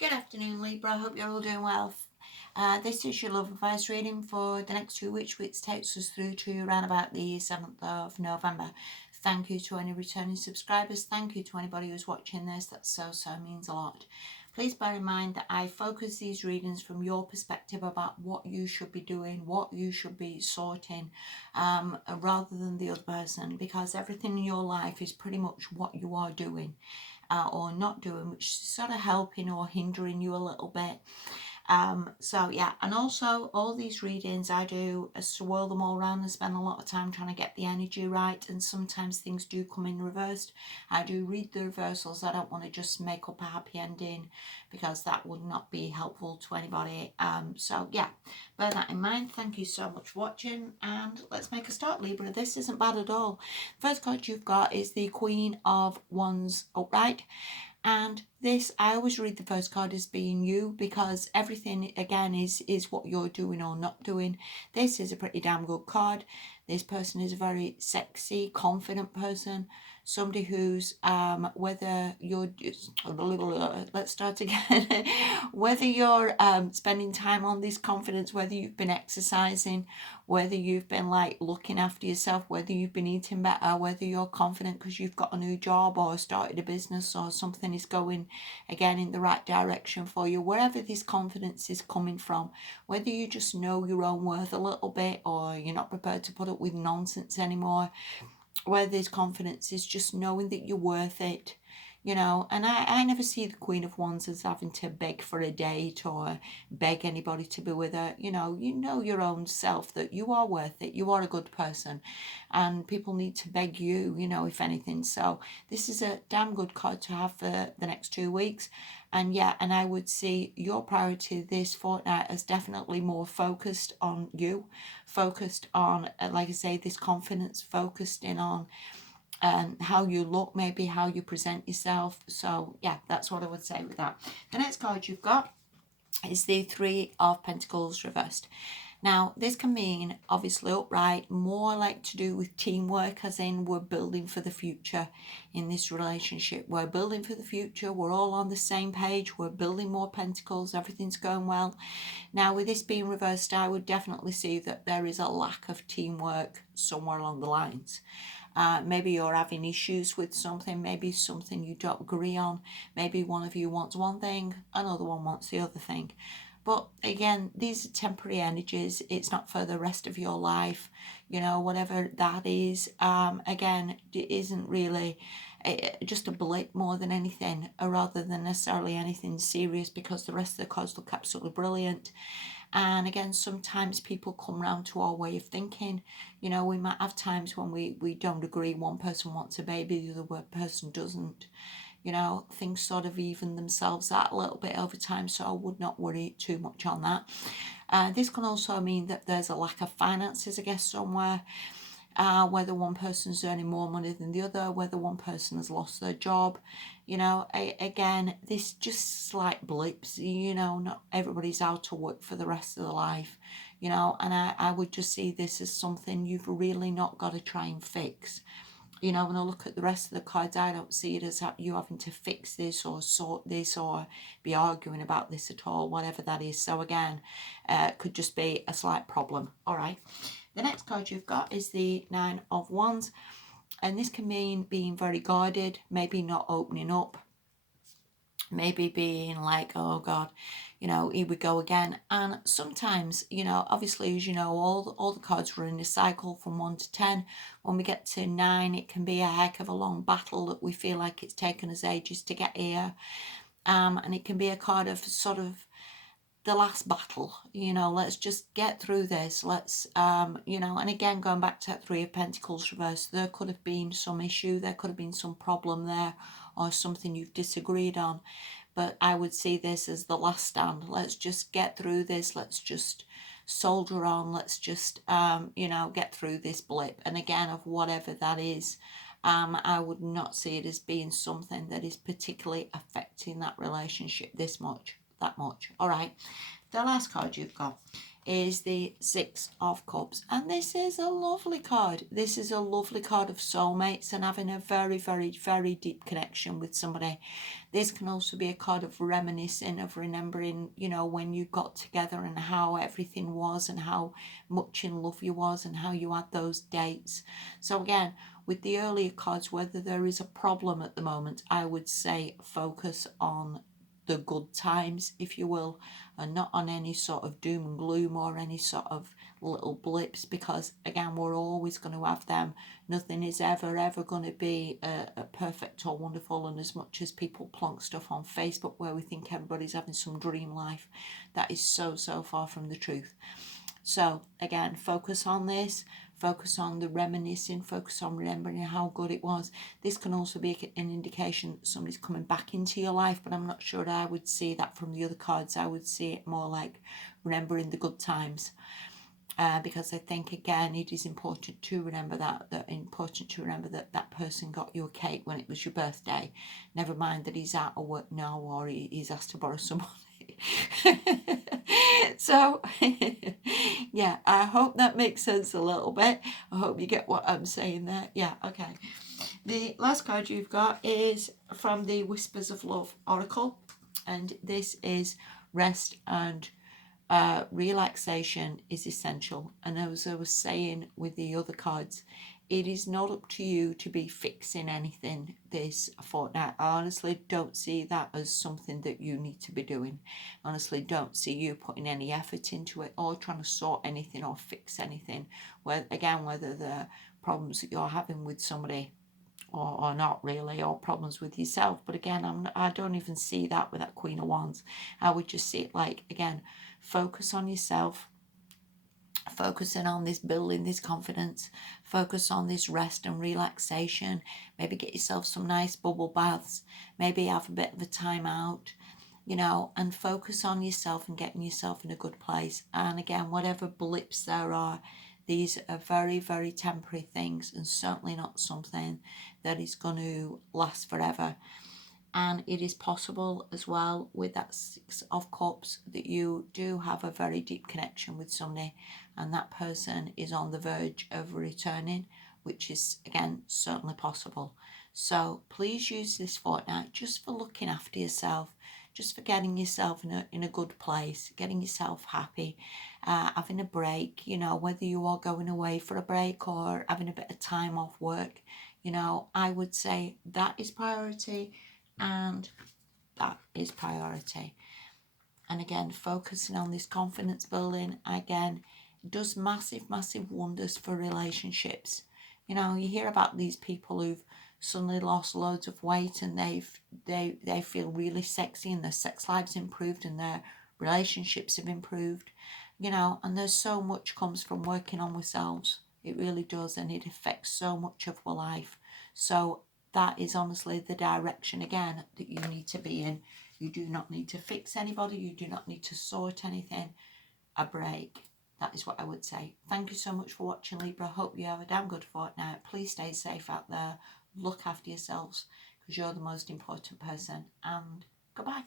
Good afternoon, Libra. I hope you're all doing well. This is your love advice reading for the next 2 weeks, which takes us through to around about the 7th of November. Thank you to any returning subscribers. Thank you to anybody who's watching this. That so means a lot. Please bear in mind that I focus these readings from your perspective about what you should be doing, what you should be sorting, rather than the other person, because everything in your life is pretty much what you are doing or not doing, which is sort of helping or hindering you a little bit. So yeah, and also all these readings I do swirl them all around and spend a lot of time trying to get the energy right, and sometimes things do come in reversed. I do read the reversals. I don't want to just make up a happy ending because that would not be helpful to anybody. So yeah, bear that in mind. Thank you so much for watching, and let's make a start, Libra. This isn't bad at all. First card you've got is the Queen of Wands upright. And this, I always read the first card as being you, because everything again is what you're doing or not doing. This is a pretty damn good card. This person is a very sexy, confident person. Somebody who's whether you're just, let's start again. Whether you're spending time on this confidence, whether you've been exercising, whether you've been like looking after yourself, whether you've been eating better, whether you're confident because you've got a new job or started a business or something is going again in the right direction for you, wherever this confidence is coming from, whether you just know your own worth a little bit or you're not prepared to put up with nonsense anymore, where this confidence is just knowing that you're worth it. And I never see the Queen of Wands as having to beg for a date or beg anybody to be with her. You know your own self that you are worth it. You are a good person, and people need to beg you, if anything. So this is a damn good card to have for the next 2 weeks. And yeah, and I would see your priority this fortnight as definitely more focused on you, focused on, like I say, this confidence, focused in on how you look, maybe how you present yourself. So yeah, that's what I would say with that. The next card you've got is the Three of Pentacles reversed. Now, this can mean obviously upright, more like to do with teamwork, as in we're building for the future in this relationship. We're building for the future. We're all on the same page. We're building more pentacles. Everything's going well. Now, with this being reversed, I would definitely see that there is a lack of teamwork somewhere along the lines. Maybe you're having issues with something, maybe something you don't agree on, maybe one of you wants one thing, another one wants the other thing. But again, these are temporary energies. It's not for the rest of your life, whatever that is. Again, it isn't really just a blip more than anything, rather than necessarily anything serious, because the rest of the cards look absolutely brilliant. And again, sometimes people come round to our way of thinking. We might have times when we don't agree. One person wants a baby, the other person doesn't. Things sort of even themselves out a little bit over time, so I would not worry too much on that. This can also mean that there's a lack of finances, I guess, somewhere. Whether one person's earning more money than the other, whether one person has lost their job. Again, this just slight blips, not everybody's out of work for the rest of their life, and I would just see this as something you've really not got to try and fix. When I look at the rest of the cards, I don't see it as you having to fix this or sort this or be arguing about this at all, whatever that is. So again, it could just be a slight problem. All right. The next card you've got is the Nine of Wands. And this can mean being very guarded, maybe not opening up, maybe being like, oh God, here we go again. And sometimes, obviously, as you know, all the cards are in a cycle from 1 to 10. When we get to 9, it can be a heck of a long battle that we feel like it's taken us ages to get here. And it can be a card of sort of the last battle, let's just get through this. Let's, and again, going back to that Three of Pentacles reversed, there could have been some issue, there could have been some problem there, or something you've disagreed on. But I would see this as the last stand. Let's just get through this. Let's just soldier on. Let's just, get through this blip. And again, of whatever that is, I would not see it as being something that is particularly affecting that relationship this much. that much. All right. The last card you've got is the Six of Cups, and this is a lovely card. This is a lovely card of soulmates and having a very, very, very deep connection with somebody. This can also be a card of reminiscing, of remembering, you know, when you got together and how everything was and how much in love you was and how you had those dates. So again, with the earlier cards, whether there is a problem at the moment, I would say focus on the good times, if you will, and not on any sort of doom and gloom or any sort of little blips, because again, we're always going to have them. Nothing is ever going to be a perfect or wonderful, and as much as people plonk stuff on Facebook where we think everybody's having some dream life, that is so far from the truth. So again, focus on this, focus on the reminiscing, focus on remembering how good it was. This can also be an indication that somebody's coming back into your life, but I'm not sure I would see that from the other cards. I would see it more like remembering the good times. Because I think, again, it is important to remember that person got you a cake when it was your birthday. Never mind that he's out of work now or he's asked to borrow some money. So, yeah, I hope that makes sense a little bit. I hope you get what I'm saying there. Yeah, okay. The last card you've got is from the Whispers of Love Oracle, and this is rest and relaxation is essential. And as I was saying with the other cards, it is not up to you to be fixing anything this fortnight. I honestly don't see that as something that you need to be doing. Honestly, don't see you putting any effort into it or trying to sort anything or fix anything. Whether the problems that you're having with somebody or not really, or problems with yourself. But again, I don't even see that with that Queen of Wands. I would just see it like, again, focus on yourself, focusing on this, building this confidence, focus on this rest and relaxation. Maybe get yourself some nice bubble baths, maybe have a bit of a time out, you know, and focus on yourself and getting yourself in a good place. And again, whatever blips there are, these are very, very temporary things, and certainly not something that is going to last forever. And it is possible as well with that Six of Cups that you do have a very deep connection with somebody, and that person is on the verge of returning, which is, again, certainly possible. So please use this fortnight just for looking after yourself, just for getting yourself in a good place, getting yourself happy, having a break, you know, whether you are going away for a break or having a bit of time off work, you know, I would say that is priority, and that is priority. And again, focusing on this confidence building, again, does massive wonders for relationships. You know, you hear about these people who've suddenly lost loads of weight and they feel really sexy and their sex lives improved and their relationships have improved, you know, and there's so much comes from working on ourselves. It really does, and it affects so much of our life. So that is honestly the direction, again, that you need to be in. You do not need to fix anybody. You do not need to sort anything. A break. That is what I would say. Thank you so much for watching, Libra. Hope you have a damn good fortnight. Please stay safe out there. Look after yourselves, because you're the most important person. And goodbye.